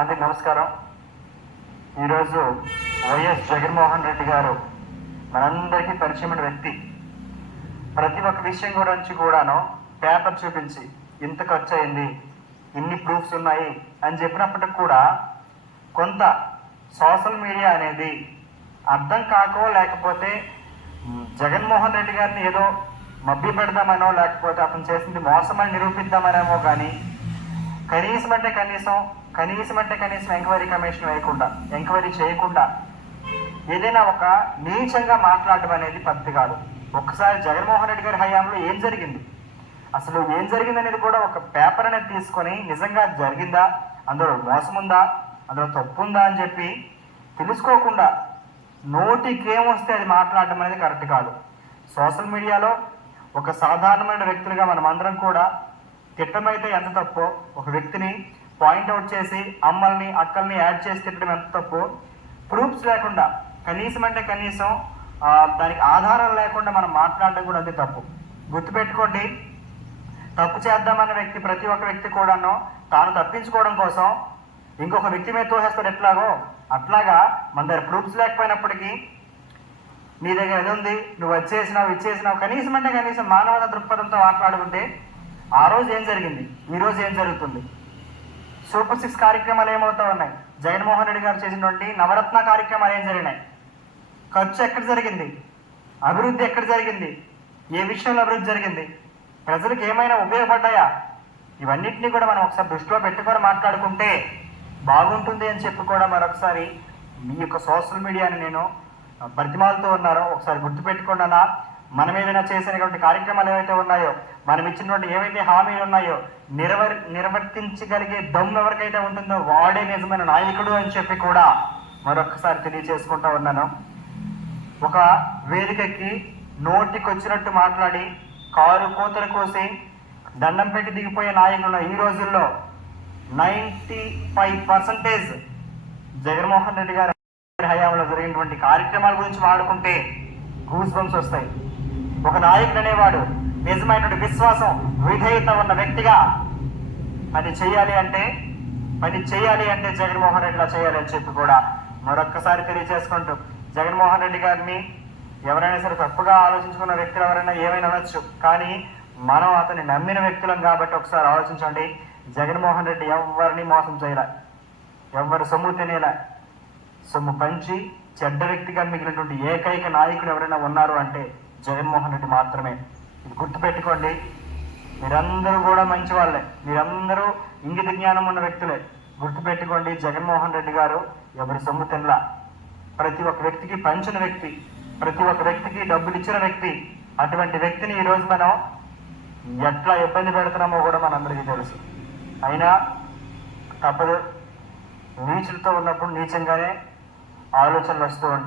అందరికి నమస్కారం. ఈరోజు వైఎస్ జగన్మోహన్ రెడ్డి గారు మనందరికీ పరిచయమైన వ్యక్తి. ప్రతి ఒక్క విషయం గురించి కూడాను పేపర్ చూపించి ఇంత ఖర్చు అయింది, ఇన్ని ప్రూఫ్స్ ఉన్నాయి అని చెప్పినప్పటికి కూడా కొంత సోషల్ మీడియా అనేది అర్థం కాకో లేకపోతే జగన్మోహన్ రెడ్డి గారిని ఏదో మభ్య పెడదామనో లేకపోతే అతను చేసింది మోసమని నిరూపిద్దామనేమో కానీ కనీసం అంటే కనీసం ఎంక్వైరీ కమిషన్ వేయకుండా, ఎంక్వైరీ చేయకుండా ఏదైనా ఒక నీచంగా మాట్లాడడం అనేది పద్ధతి కాదు. ఒక్కసారి జగన్మోహన్ రెడ్డి గారి హయాంలో ఏం జరిగింది, అసలు ఏం జరిగింది అనేది కూడా ఒక పేపర్ అనేది తీసుకొని నిజంగా జరిగిందా, అందులో మోసం ఉందా, అందులో తప్పు ఉందా అని చెప్పి తెలుసుకోకుండా నోటికి ఏమొస్తే అది మాట్లాడడం అనేది కరెక్ట్ కాదు. సోషల్ మీడియాలో ఒక సాధారణమైన వ్యక్తులుగా మనం అందరం కూడా తిట్టమైతే ఎంత తప్పో, ఒక వ్యక్తిని పాయింట్అవుట్ చేసి అమ్మల్ని అక్కల్ని యాడ్ చేసి తిట్టడం ఎంత తప్పో, ప్రూఫ్స్ లేకుండా కనీసం దానికి ఆధారం లేకుండా మనం మాట్లాడడం కూడా అంతే తప్పు. గుర్తుపెట్టుకోండి, తప్పు చేద్దామన్న వ్యక్తి ప్రతి ఒక్క వ్యక్తి కూడాను తాను తప్పించుకోవడం కోసం ఇంకొక వ్యక్తి మీద తోసేస్తాడు. ఎట్లాగో అట్లాగా మన దగ్గర ప్రూఫ్స్ లేకపోయినప్పటికీ నీ దగ్గర ఏది ఉంది, నువ్వు ఇచ్చేసినావు కనీసం మానవత దృక్పథంతో మాట్లాడుకుంటే ఆ రోజు ఏం జరిగింది, ఈరోజు ఏం జరుగుతుంది, సూపర్ 6 కార్యక్రమాలు ఏమవుతా ఉన్నాయి, జగన్మోహన్ రెడ్డి గారు చేసినటువంటి నవరత్న కార్యక్రమాలు ఏం జరిగినాయి, ఖర్చు ఎక్కడ జరిగింది, అభివృద్ధి ఎక్కడ జరిగింది, ఏ విషయంలో అభివృద్ధి జరిగింది, ప్రజలకు ఏమైనా ఉపయోగపడ్డాయా, ఇవన్నిటినీ కూడా మనం ఒకసారి దృష్టిలో పెట్టుకొని మాట్లాడుకుంటే బాగుంటుంది అని చెప్పి కూడా మరొకసారి మీ యొక్క సోషల్ మీడియాని నేను బతిమాలుతూ ఉన్నారో ఒకసారి గుర్తుపెట్టుకోండి అన్న. మనం ఏదైనా చేసినటువంటి కార్యక్రమాలు ఏవైతే ఉన్నాయో, మనం ఇచ్చినటువంటి ఏవైతే హామీలు ఉన్నాయో నిర్వర్తించగలిగే దమ్ము ఎవరికైతే ఉంటుందో వాడే నిజమైన నాయకుడు అని చెప్పి కూడా మరొకసారి తెలియజేసుకుంటా ఉన్నాను. ఒక వేదికకి నోటికి వచ్చినట్టు మాట్లాడి కారు కూతలు కోసి దండం పెట్టి దిగిపోయే నాయకులు ఈ రోజుల్లో 95% జగన్మోహన్ రెడ్డి గారి హయాంలో జరిగినటువంటి కార్యక్రమాల గురించి మాట్లాడుకుంటే గూస్ బంప్స్ వస్తాయి. ఒక నాయకుడు అనేవాడు నిజమైనటువంటి విశ్వాసం, విధేయత ఉన్న వ్యక్తిగా పని చేయాలి అంటే జగన్మోహన్ రెడ్డిలా చేయాలి అని చెప్పి కూడా మరొక్కసారి తెలియజేసుకుంటూ, జగన్మోహన్ రెడ్డి గారిని ఎవరైనా సరే తప్పుగా ఆలోచించుకున్న వ్యక్తులు ఎవరైనా ఏమైనా అనొచ్చు, కానీ మనం అతన్ని నమ్మిన వ్యక్తులం కాబట్టి ఒకసారి ఆలోచించండి. జగన్మోహన్ రెడ్డి ఎవరిని మోసం చేయలే, ఎవరి సొమ్ము తినేలా, సొమ్ము పంచి చెడ్డ వ్యక్తిగా మిగిలినటువంటి ఏకైక నాయకుడు ఎవరైనా ఉన్నారు అంటే జగన్మోహన్ రెడ్డి మాత్రమే. ఇది గుర్తుపెట్టుకోండి. మీరందరూ కూడా మంచి వాళ్ళే, మీరందరూ ఇంగిత జ్ఞానం ఉన్న వ్యక్తులే. గుర్తుపెట్టుకోండి, జగన్మోహన్ రెడ్డి గారు ఎవరి సొమ్ము తినలా, ప్రతి ఒక్క వ్యక్తికి పంచిన వ్యక్తి, ప్రతి ఒక్క వ్యక్తికి డబ్బులు ఇచ్చిన వ్యక్తి. అటువంటి వ్యక్తిని ఈరోజు మనం ఎట్లా ఇబ్బంది పెడుతున్నామో కూడా మనందరికీ తెలుసు. అయినా తప్పదు, నీచులతో ఉన్నప్పుడు నీచంగానే ఆలోచనలు వస్తూ ఉంటాయి.